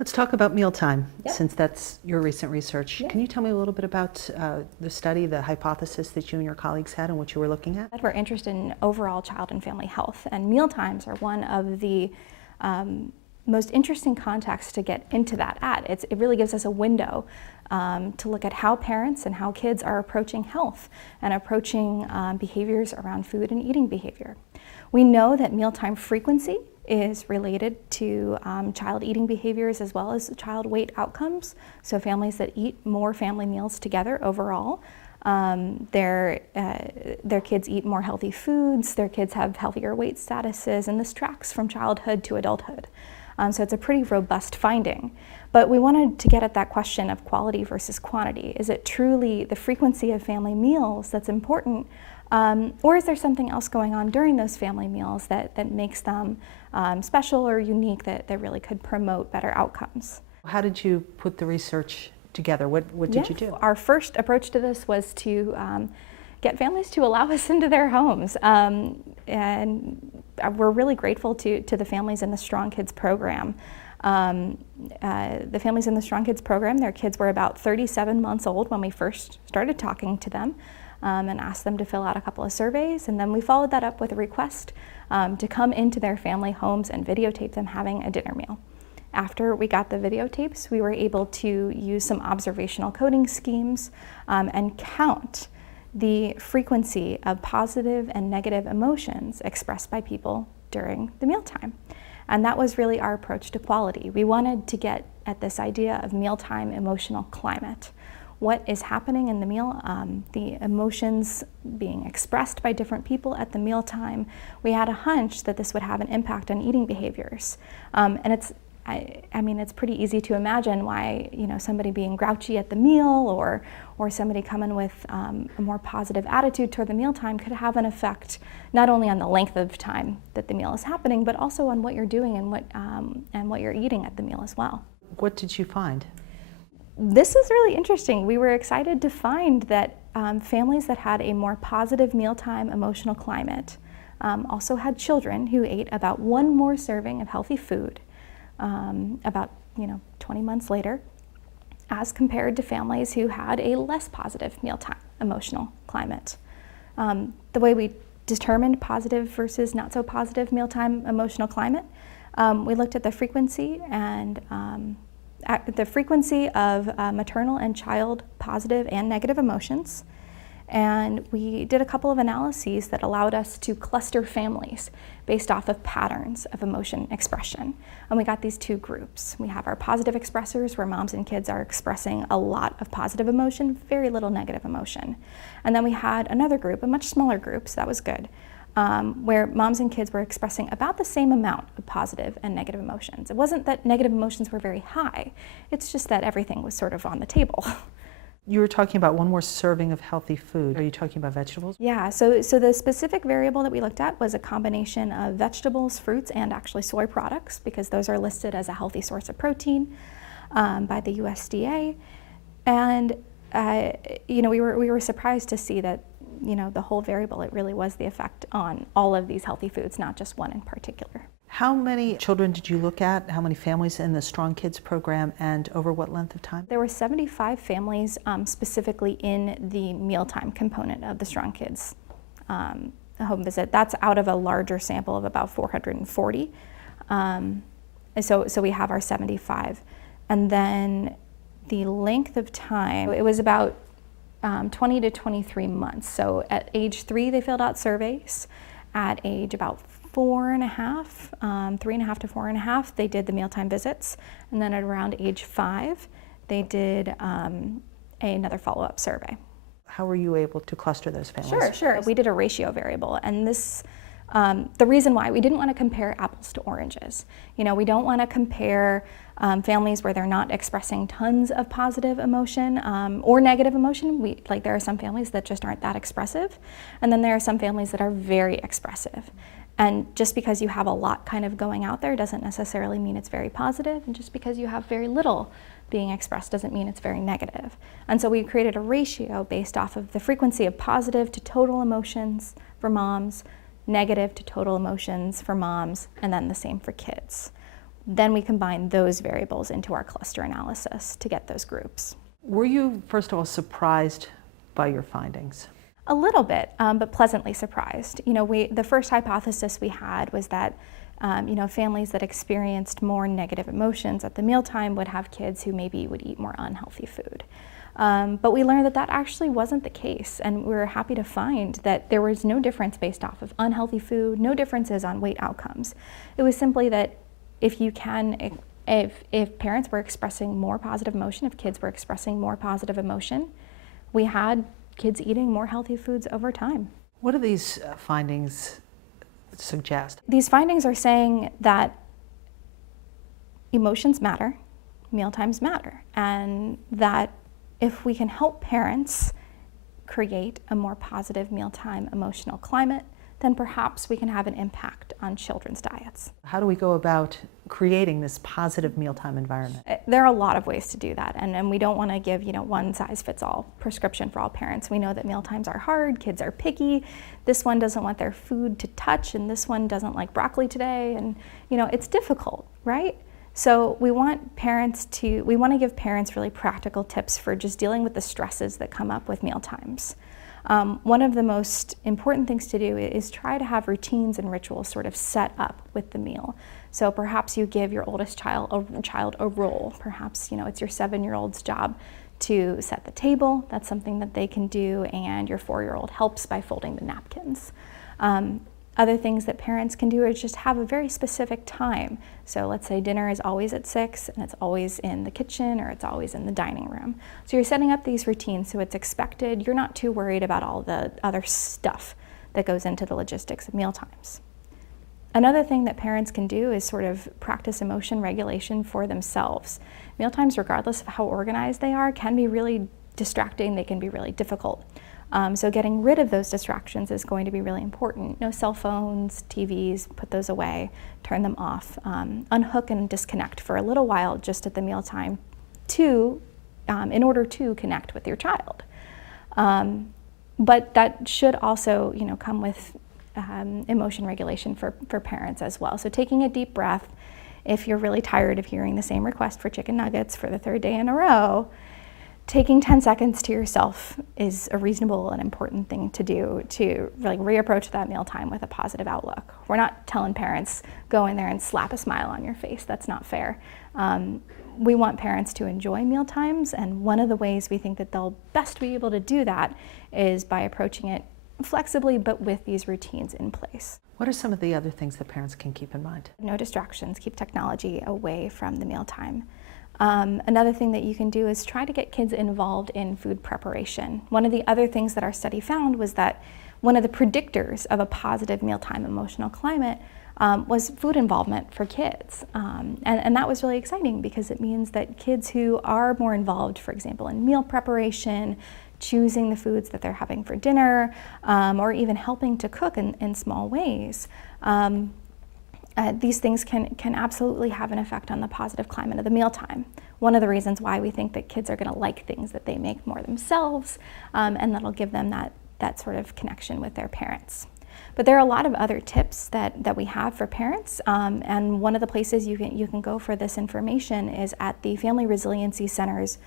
Let's talk about mealtime, Yep. since that's your recent research. Yeah. Can you tell me a little bit about the study, the hypothesis that you and your colleagues had and what you were looking at? We're interested in overall child and family health, and mealtimes are one of the most interesting contexts to get into that at. It really gives us a window to look at how parents and how kids are approaching health and approaching behaviors around food and eating behavior. We know that mealtime frequency is related to child eating behaviors as well as child weight outcomes. So families that eat more family meals together overall, their kids eat more healthy foods, their kids have healthier weight statuses, and this tracks from childhood to adulthood. So it's a pretty robust finding. But we wanted to get at that question of quality versus quantity. Is it truly the frequency of family meals that's important? Or is there something else going on during those family meals that makes them special or unique that really could promote better outcomes? How did you put the research together? What did you do? Our first approach to this was to get families to allow us into their homes. And we're really grateful to the families in the Strong Kids program. The families in the Strong Kids program, their kids were about 37 months old when we first started talking to them. And asked them to fill out a couple of surveys, and then we followed that up with a request to come into their family homes and videotape them having a dinner meal. After we got the videotapes, we were able to use some observational coding schemes and count the frequency of positive and negative emotions expressed by people during the mealtime. And that was really our approach to quality. We wanted to get at this idea of mealtime emotional climate. What is happening in the meal, the emotions being expressed by different people at the mealtime. We had a hunch that this would have an impact on eating behaviors. And it's pretty easy to imagine why, somebody being grouchy at the meal or somebody coming with a more positive attitude toward the mealtime could have an effect not only on the length of time that the meal is happening, but also on what you're doing and what you're eating at the meal as well. What did you find? This is really interesting. We were excited to find that families that had a more positive mealtime emotional climate also had children who ate about one more serving of healthy food about 20 months later, as compared to families who had a less positive mealtime emotional climate. The way we determined positive versus not so positive mealtime emotional climate, we looked at the frequency of maternal and child positive and negative emotions. And we did a couple of analyses that allowed us to cluster families based off of patterns of emotion expression. And we got these two groups. We have our positive expressors, where moms and kids are expressing a lot of positive emotion, very little negative emotion. And then we had another group, a much smaller group, so that was good, where moms and kids were expressing about the same amount of positive and negative emotions. It wasn't that negative emotions were very high, it's just that everything was sort of on the table. You were talking about one more serving of healthy food. Are you talking about vegetables? Yeah, so the specific variable that we looked at was a combination of vegetables, fruits, and actually soy products, because those are listed as a healthy source of protein by the USDA. And we were surprised to see that the whole variable, it really was the effect on all of these healthy foods, not just one in particular. How many children did you look at? How many families in the Strong Kids program, and over what length of time? There were 75 families specifically in the mealtime component of the Strong Kids home visit. That's out of a larger sample of about 440. So we have our 75. And then the length of time, it was about 20 to 23 months. So at age 3, they filled out surveys. At age about 4.5, 3.5 to 4.5, they did the mealtime visits. And then at around age 5, they did another follow-up survey. How were you able to cluster those families? Sure. We did a ratio variable, and this, the reason why, we didn't want to compare apples to oranges. We don't want to compare families where they're not expressing tons of positive emotion or negative emotion. There are some families that just aren't that expressive, and then there are some families that are very expressive. And just because you have a lot kind of going out there doesn't necessarily mean it's very positive, and just because you have very little being expressed doesn't mean it's very negative. And so we created a ratio based off of the frequency of positive to total emotions for moms, negative to total emotions for moms, and then the same for kids. then we combine those variables into our cluster analysis to get those groups. Were you, first of all, surprised by your findings? A little bit, but pleasantly surprised. The first hypothesis we had was that families that experienced more negative emotions at the mealtime would have kids who maybe would eat more unhealthy food. But we learned that actually wasn't the case, and we were happy to find that there was no difference based off of unhealthy food, no differences on weight outcomes. It was simply that if parents were expressing more positive emotion, if kids were expressing more positive emotion, we had kids eating more healthy foods over time. What do these findings suggest? These findings are saying that emotions matter, mealtimes matter, and that if we can help parents create a more positive mealtime emotional climate, then perhaps we can have an impact on children's diets. How do we go about creating this positive mealtime environment? There are a lot of ways to do that, and we don't want to give one size fits all prescription for all parents. We know that mealtimes are hard, kids are picky, this one doesn't want their food to touch, and this one doesn't like broccoli today, and it's difficult, right? So we want to give parents really practical tips for just dealing with the stresses that come up with mealtimes. One of the most important things to do is try to have routines and rituals sort of set up with the meal. So perhaps you give your oldest child a role. Perhaps it's your 7-year-old's job to set the table. That's something that they can do, and your 4-year-old helps by folding the napkins. Other things that parents can do is just have a very specific time. So let's say dinner is always at 6 and it's always in the kitchen or it's always in the dining room. So you're setting up these routines so it's expected. You're not too worried about all the other stuff that goes into the logistics of mealtimes. Another thing that parents can do is sort of practice emotion regulation for themselves. Mealtimes, regardless of how organized they are, can be really distracting. They can be really difficult. So getting rid of those distractions is going to be really important. No cell phones, TVs, put those away, turn them off. Unhook and disconnect for a little while just at the mealtime in order to connect with your child. But that should also come with emotion regulation for parents as well. So taking a deep breath, if you're really tired of hearing the same request for chicken nuggets for the 3rd day in a row, taking 10 seconds to yourself is a reasonable and important thing to do to really reapproach that mealtime with a positive outlook. We're not telling parents, go in there and slap a smile on your face. That's not fair. We want parents to enjoy mealtimes, and one of the ways we think that they'll best be able to do that is by approaching it flexibly, but with these routines in place. What are some of the other things that parents can keep in mind? No distractions, keep technology away from the mealtime. Another thing that you can do is try to get kids involved in food preparation. One of the other things that our study found was that one of the predictors of a positive mealtime emotional climate was food involvement for kids. And that was really exciting because it means that kids who are more involved, for example, in meal preparation, choosing the foods that they're having for dinner, or even helping to cook in small ways, these things can absolutely have an effect on the positive climate of the mealtime. One of the reasons why we think that kids are going to like things that they make more themselves, and that'll give them that sort of connection with their parents. But there are a lot of other tips that we have for parents, and one of the places you can go for this information is at the Family Resiliency Center's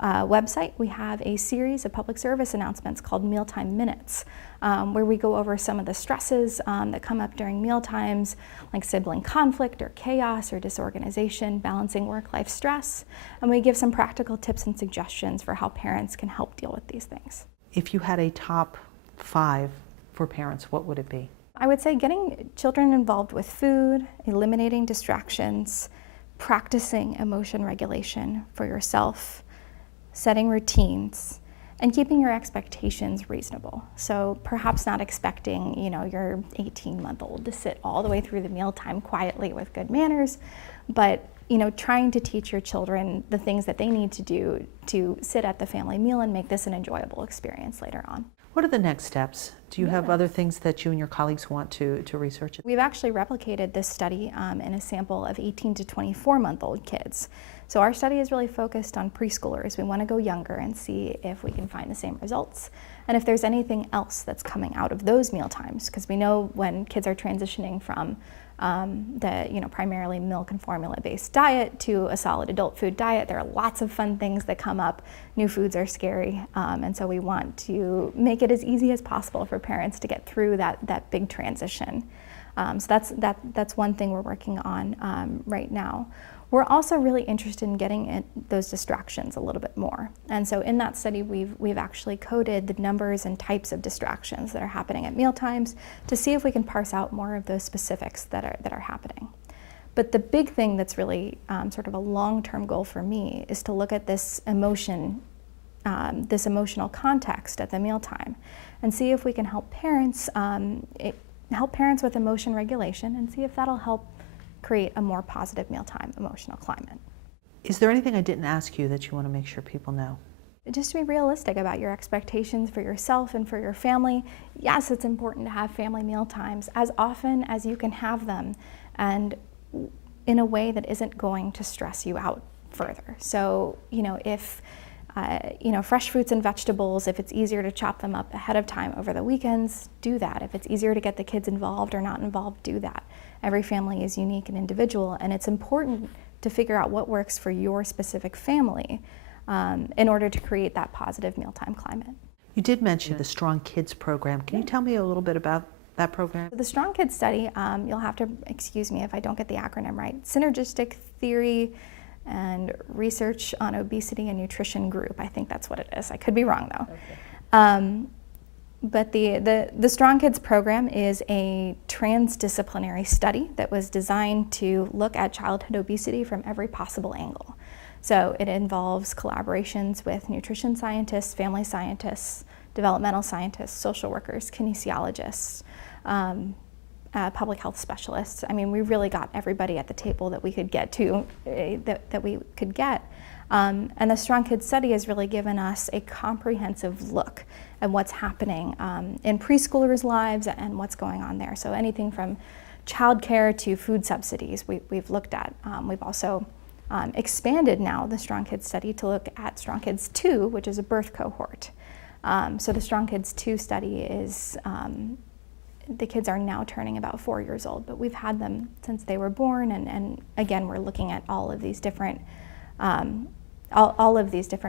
website. We have a series of public service announcements called Mealtime Minutes, where we go over some of the stresses that come up during mealtimes, like sibling conflict or chaos or disorganization, balancing work-life stress, and we give some practical tips and suggestions for how parents can help deal with these things. If you had a top 5 for parents, what would it be? I would say getting children involved with food, eliminating distractions, practicing emotion regulation for yourself, setting routines, and keeping your expectations reasonable. So perhaps not expecting, your 18-month-old to sit all the way through the mealtime quietly with good manners, but trying to teach your children the things that they need to do to sit at the family meal and make this an enjoyable experience later on. What are the next steps? Do you have other things that you and your colleagues want to research? We've actually replicated this study in a sample of 18 to 24-month-old kids. So our study is really focused on preschoolers. We want to go younger and see if we can find the same results, and if there's anything else that's coming out of those meal times, because we know when kids are transitioning from primarily milk and formula-based diet to a solid adult food diet. There are lots of fun things that come up. New foods are scary, and so we want to make it as easy as possible for parents to get through that big transition. So that's one thing we're working on right now. We're also really interested in getting at those distractions a little bit more. And so in that study, we've actually coded the numbers and types of distractions that are happening at mealtimes to see if we can parse out more of those specifics that are happening. But the big thing that's really sort of a long-term goal for me is to look at this emotional context at the mealtime and see if we can help parents with emotion regulation and see if that'll help create a more positive mealtime emotional climate. Is there anything I didn't ask you that you want to make sure people know? Just to be realistic about your expectations for yourself and for your family. Yes, it's important to have family meal times as often as you can have them and in a way that isn't going to stress you out further. So, if fresh fruits and vegetables, if it's easier to chop them up ahead of time over the weekends, do that. If it's easier to get the kids involved or not involved, do that. Every family is unique and individual, and it's important to figure out what works for your specific family in order to create that positive mealtime climate. You did mention the Strong Kids program. Can you tell me a little bit about that program? The Strong Kids study, you'll have to excuse me if I don't get the acronym right, Synergistic Theory and Research on Obesity and Nutrition Group. I think that's what it is. I could be wrong though. Okay. But the Strong Kids program is a transdisciplinary study that was designed to look at childhood obesity from every possible angle. So it involves collaborations with nutrition scientists, family scientists, developmental scientists, social workers, kinesiologists, public health specialists. I mean, we really got everybody at the table that we could get to, that we could get. And the Strong Kids study has really given us a comprehensive look at what's happening in preschoolers' lives and what's going on there. So anything from childcare to food subsidies we've looked at. We've also expanded now the Strong Kids study to look at Strong Kids 2, which is a birth cohort. So the Strong Kids 2 study is, the kids are now turning about 4 years old, but we've had them since they were born, and again, we're looking at all of these different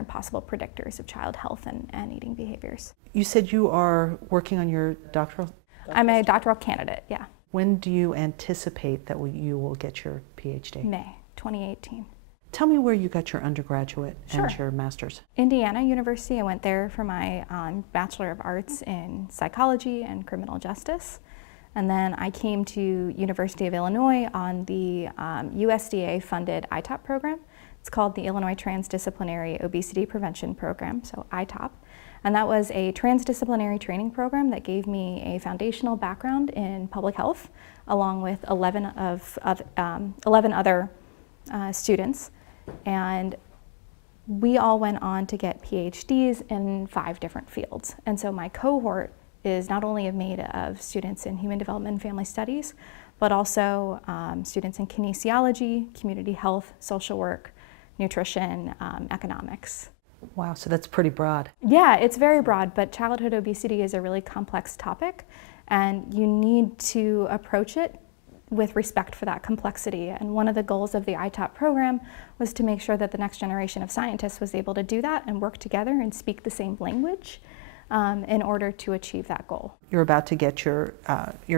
possible predictors of child health and eating behaviors. You said you are working on your doctoral? I'm a doctoral candidate, yeah. When do you anticipate that you will get your PhD? May 2018. Tell me where you got your undergraduate and your master's. Indiana University. I went there for my Bachelor of Arts in Psychology and Criminal Justice. And then I came to University of Illinois on the USDA-funded ITOP program. It's called the Illinois Transdisciplinary Obesity Prevention Program, so ITOP. And that was a transdisciplinary training program that gave me a foundational background in public health, along with 11 other students. And we all went on to get PhDs in 5 different fields. And so my cohort is not only made of students in human development and family studies, but also students in kinesiology, community health, social work, nutrition, economics. Wow, so that's pretty broad. Yeah, it's very broad, but childhood obesity is a really complex topic, and you need to approach it with respect for that complexity. And one of the goals of the ITOP program was to make sure that the next generation of scientists was able to do that and work together and speak the same language in order to achieve that goal. You're about to get your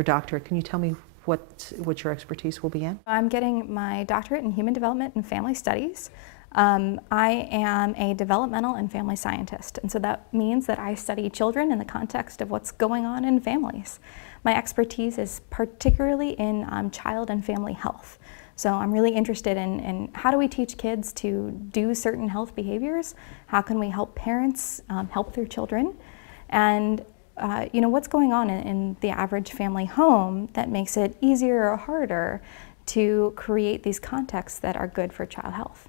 doctorate. Can you tell me what your expertise will be in? I'm getting my doctorate in human development and family studies. I am a developmental and family scientist, and so that means that I study children in the context of what's going on in families. My expertise is particularly in child and family health. So I'm really interested in how do we teach kids to do certain health behaviors? How can we help parents help their children? And what's going on in the average family home that makes it easier or harder to create these contexts that are good for child health?